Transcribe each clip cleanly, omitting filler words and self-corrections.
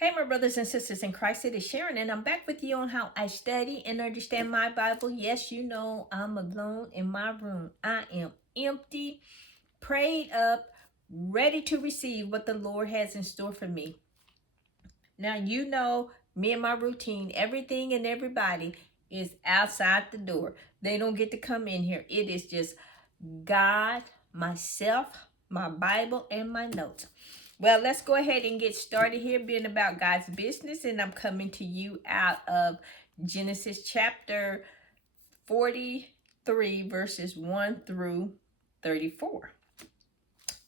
Hey, my brothers and sisters in Christ, it is Sharon, and I'm back with you on how I study and understand my Bible. Yes, you know, I'm alone in my room. I am empty, prayed up, ready to receive what the Lord has in store for me. Now, you know, me and my routine, everything and everybody is outside the door. They don't get to come in here. It is just God, myself, my Bible, and my notes. Well, let's go ahead and get started here, being about God's business. And I'm coming to you out of Genesis chapter 43, verses 1 through 34.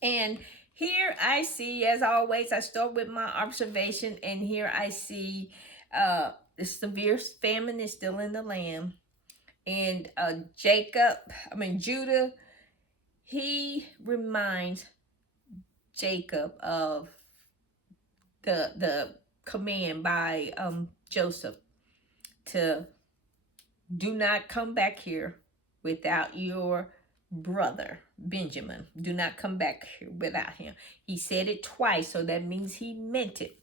And here I see, as always, I start with my observation. And here I see the severe famine is still in the land. And Judah, he reminds Jacob of the command by Joseph to do not come back here without your brother Benjamin. Do not come back here without him. He said it twice, so that means he meant it.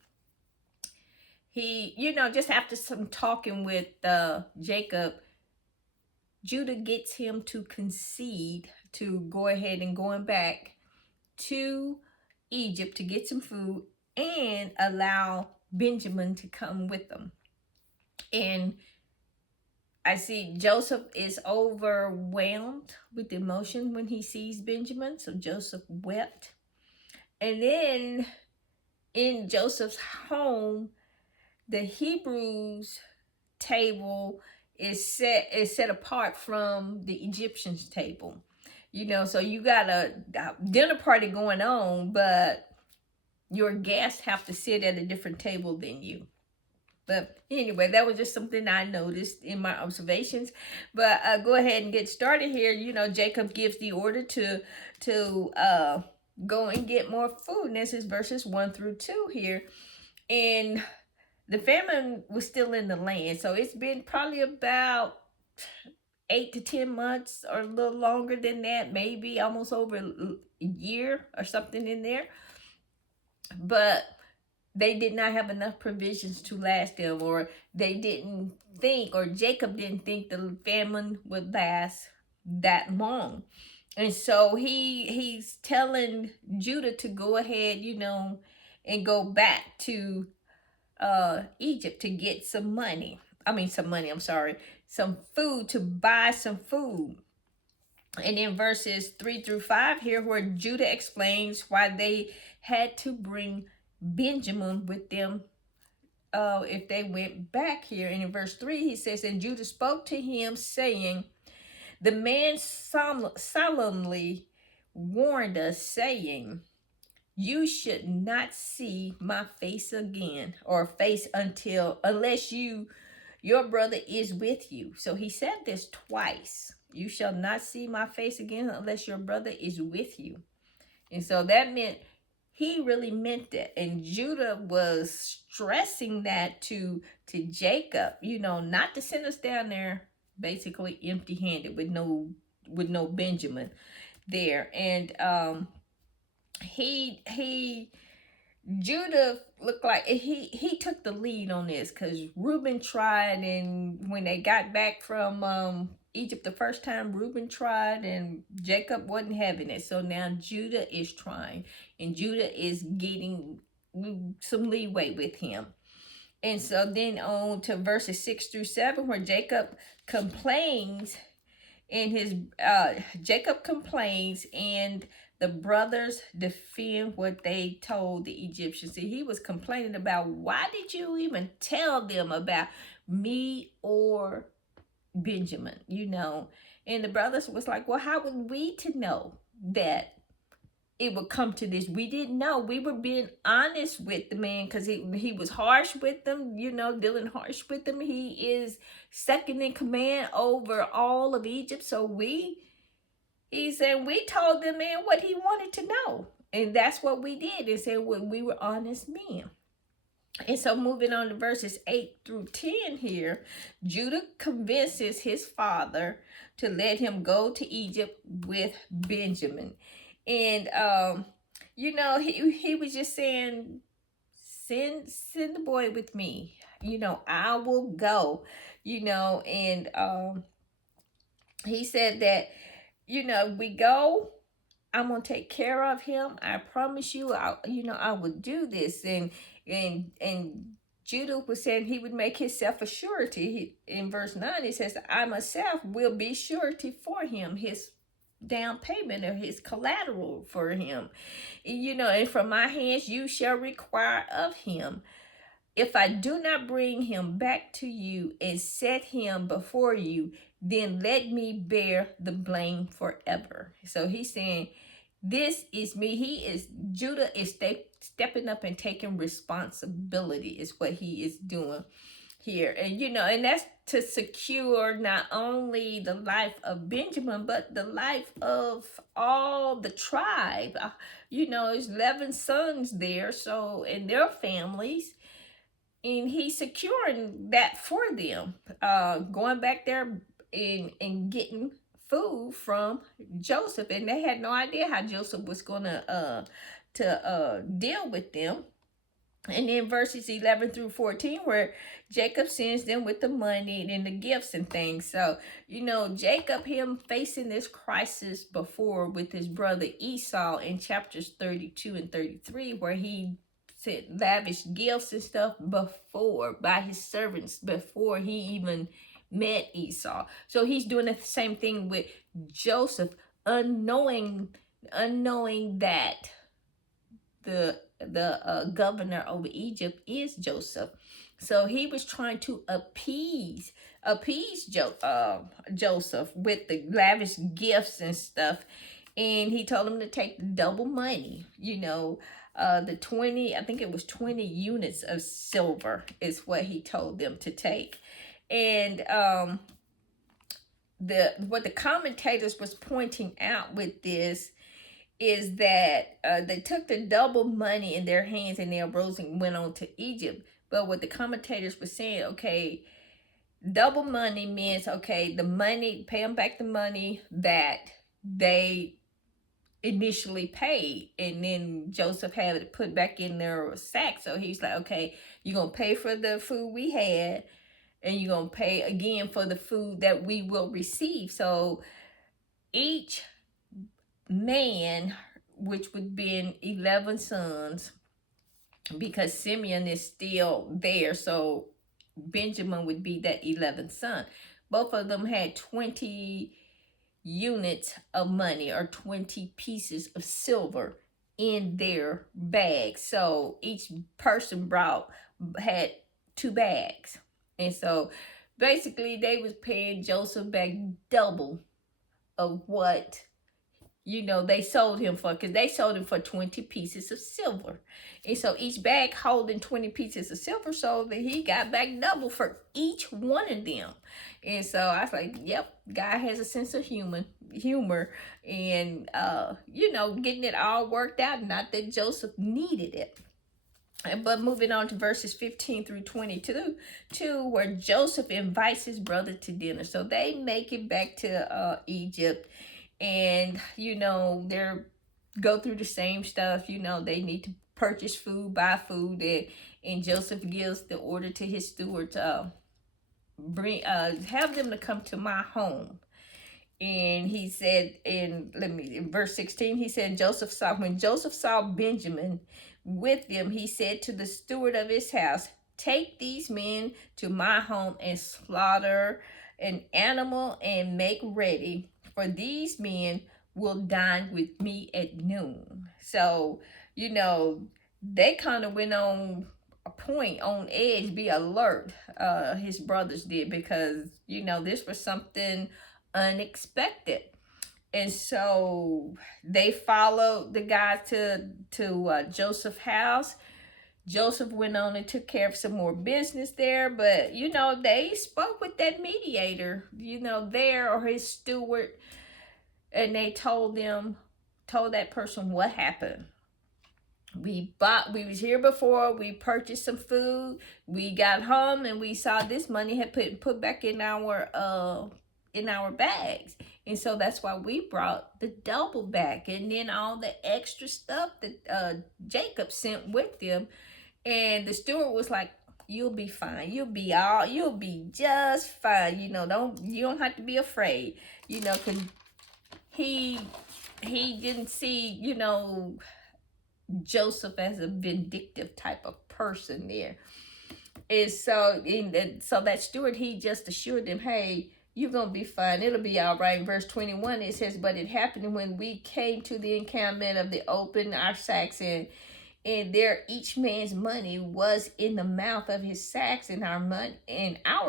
He, just after some talking with Jacob, Judah gets him to concede to go ahead and going back to Egypt to get some food and allow Benjamin to come with them. And I see Joseph is overwhelmed with emotion when he sees Benjamin. So Joseph wept. And then in Joseph's home, the Hebrews table is set apart from the Egyptians table. So you got a dinner party going on, but your guests have to sit at a different table than you. But anyway, that was just something I noticed in my observations. But go ahead and get started here. Jacob gives the order to go and get more food. And this is verses 1 through 2 here. And the famine was still in the land. So it's been probably about 8 to 10 months or a little longer than that. Maybe almost over a year or something in there. But they did not have enough provisions to last them, or they didn't think, or Jacob didn't think the famine would last that long. And so he's telling Judah to go ahead, and go back to Egypt to get some food, to buy some food. And in verses 3 through 5 here, where Judah explains why they had to bring Benjamin with them if they went back here. And in verse 3 he says, and Judah spoke to him, saying, the man solemnly warned us, saying, you should not see my face again, or face unless your brother is with you. So he said this twice. You shall not see my face again unless your brother is with you. And so that meant he really meant that. And Judah was stressing that to Jacob, not to send us down there basically empty-handed with no Benjamin there. And Judah looked like he took the lead on this, because Reuben tried, and when they got back from Egypt the first time, Reuben tried and Jacob wasn't having it. So now Judah is trying, and Judah is getting some leeway with him. And so then on to verses 6 through 7, where Jacob complains, and and the brothers defend what they told the Egyptians. See, he was complaining about, why did you even tell them about me or Benjamin, And the brothers was like, well, how would we to know that it would come to this? We didn't know. We were being honest with the man, because he was harsh with them, dealing harsh with them. He is second in command over all of Egypt. So he said, we told the man what he wanted to know. And that's what we did. And said, well, we were honest men. And so moving on to verses 8 through 10 here, Judah convinces his father to let him go to Egypt with Benjamin. And, he was just saying, send the boy with me. I will go. And he said that, we go, I'm gonna take care of him. I promise you, I would do this. And Judah was saying he would make himself a surety. In verse 9, it says, I myself will be surety for him, his down payment or his collateral for him. And from my hands you shall require of him. If I do not bring him back to you and set him before you, then let me bear the blame forever. So he's saying, this is me. Judah is stepping up and taking responsibility is what he is doing here. And that's to secure not only the life of Benjamin, but the life of all the tribe. There's 11 sons there, so, and their families. And he's securing that for them, going back there and getting food from Joseph. And they had no idea how Joseph was going to deal with them. And then verses 11 through 14, where Jacob sends them with the money and the gifts and things. So, Jacob, him facing this crisis before with his brother Esau in chapters 32 and 33, where he sent lavish gifts and stuff before by his servants before he even met Esau. So he's doing the same thing with Joseph, unknowing that the governor over Egypt is Joseph. So he was trying to appease Joseph with the lavish gifts and stuff, and he told him to take double money. The 20, I think it was 20 units of silver is what he told them to take. And what the commentators was pointing out with this is that they took the double money in their hands and they arose and went on to Egypt. But what the commentators were saying, okay, double money means, okay, the money, pay them back the money that they initially paid, and then Joseph had it put back in their sack. So he's like, okay, you're gonna pay for the food we had, and you're gonna pay again for the food that we will receive. So each man, which would be 11 sons, because Simeon is still there, so Benjamin would be that 11th son. Both of them had 20 units of money or 20 pieces of silver in their bags. So each person had 2 bags. And so basically they was paying Joseph back double of what they sold him for, because they sold him for 20 pieces of silver. And so each bag holding 20 pieces of silver, so that he got back double for each one of them. And so I was like, yep, God has a sense of humor, and getting it all worked out. Not that Joseph needed it. But moving on to verses 15 through 22, where Joseph invites his brother to dinner. So they make it back to Egypt. And they go through the same stuff. They need to purchase food, buy food, and Joseph gives the order to his steward to have them to come to my home. And he said, in verse 16, he said, when Joseph saw Benjamin with them, he said to the steward of his house, take these men to my home and slaughter an animal and make ready, for these men will dine with me at noon. So, they kind of went on a point, on edge, be alert, his brothers did, because, this was something unexpected. And so they followed the guys to Joseph's house. Joseph went on and took care of some more business there, but they spoke with that mediator, there, or his steward, and they told that person what happened. We was here before, we purchased some food, we got home, and we saw this money had put back in our bags. And so that's why we brought the double back, and then all the extra stuff that Jacob sent with them. And the steward was like, "You'll be fine. You'll be just fine. You don't have to be afraid. Cause he he didn't see, Joseph as a vindictive type of person there. And so that steward, he just assured them, hey, you're going to be fine. It'll be all right. In verse 21, it says, but it happened when we came to the encampment of the open our sacks, and there each man's money was in the mouth of his sacks, and our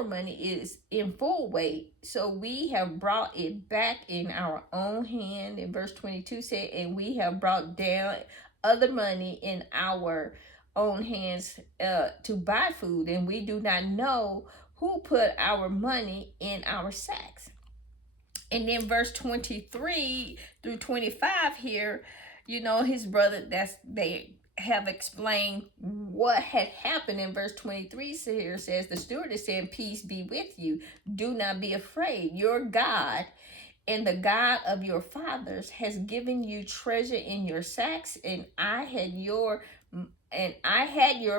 money is in full weight. So we have brought it back in our own hand. And verse 22 said, and we have brought down other money in our own hands to buy food, and we do not know who put our money in our sacks. And then verse 23 through 25 here, his brother, they have explained what had happened. In verse 23 here says, the steward is saying, peace be with you. Do not be afraid. Your God and the God of your fathers has given you treasure in your sacks, and I had your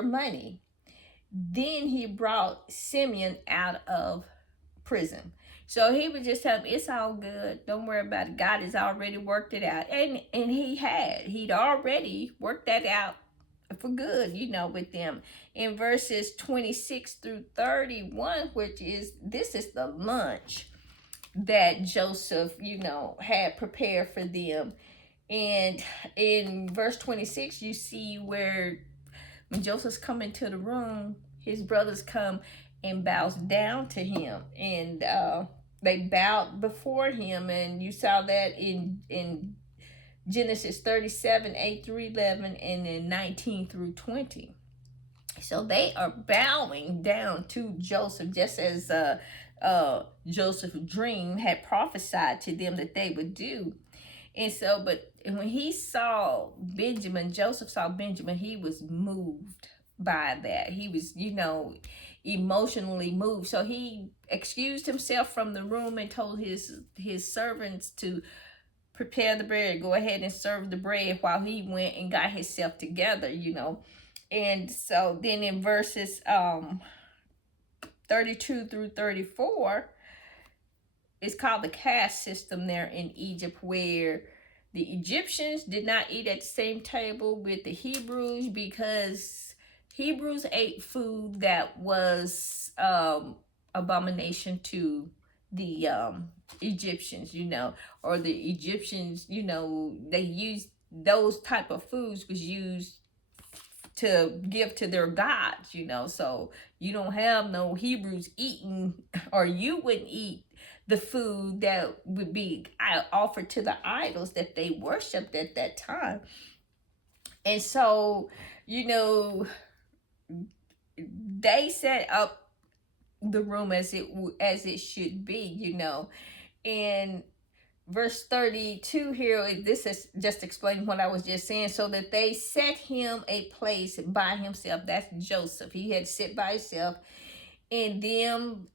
money. Then he brought Simeon out of prison. So he would just tell him, it's all good. Don't worry about it. God has already worked it out. And he'd already worked that out for good, with them. In verses 26 through 31, this is the lunch that Joseph, had prepared for them. And in verse 26, you see where when Joseph's coming to the room, his brothers come and bows down to him, and they bowed before him. And you saw that in Genesis 37, 8 through 11, and then 19 through 20. So they are bowing down to Joseph, just as Joseph's dream had prophesied to them that they would do. And so, when Joseph saw Benjamin, he was moved by that. He was, emotionally moved. So he excused himself from the room and told his servants to prepare the bread, go ahead and serve the bread, while he went and got himself together, And so then in verses 32 through 34, it's called the caste system there in Egypt, where the Egyptians did not eat at the same table with the Hebrews, because Hebrews ate food that was abomination to the Egyptians, or the Egyptians, they used those type of foods was used to give to their gods, so you don't have no Hebrews eating, or you wouldn't eat the food that would be offered to the idols that they worshipped at that time. And so, they set up the room as it should be, And verse 32 here, this is just explaining what I was just saying. So that they set him a place by himself. That's Joseph. He had sit by himself, and them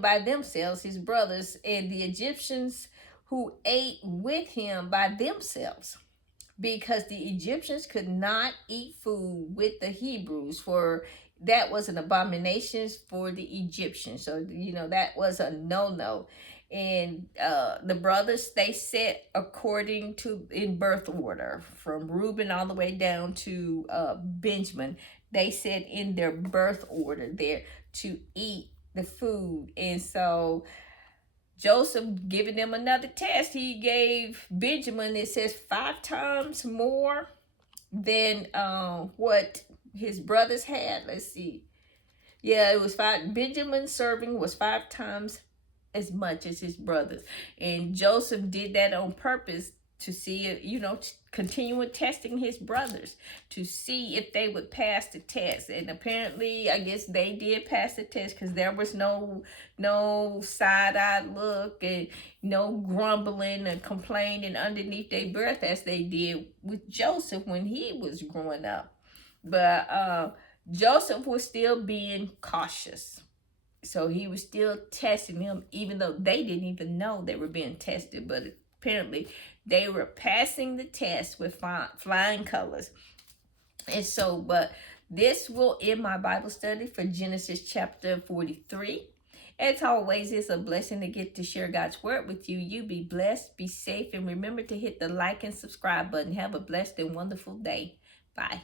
by themselves, his brothers, and the Egyptians who ate with him by themselves, because the Egyptians could not eat food with the Hebrews, for that was an abomination for the Egyptians. So, that was a no-no. And the brothers, they set according to in birth order, from Reuben all the way down to Benjamin. They said in their birth order there to eat the food. And so Joseph giving them another test. He gave Benjamin, it says, 5 times more than what his brothers had. Let's see. Yeah, it was 5. Benjamin's serving was 5 times as much as his brothers. And Joseph did that on purpose to see, continuing testing his brothers to see if they would pass the test. And apparently, I guess they did pass the test, because there was no side-eyed look and no grumbling and complaining underneath their breath as they did with Joseph when he was growing up. But Joseph was still being cautious. So he was still testing them, even though they didn't even know they were being tested. But apparently they were passing the test with flying colors. And so, but This will end my Bible study for Genesis chapter 43. As always, it's a blessing to get to share God's word with you. You be blessed, be safe, and remember to hit the like and subscribe button. Have a blessed and wonderful day. Bye.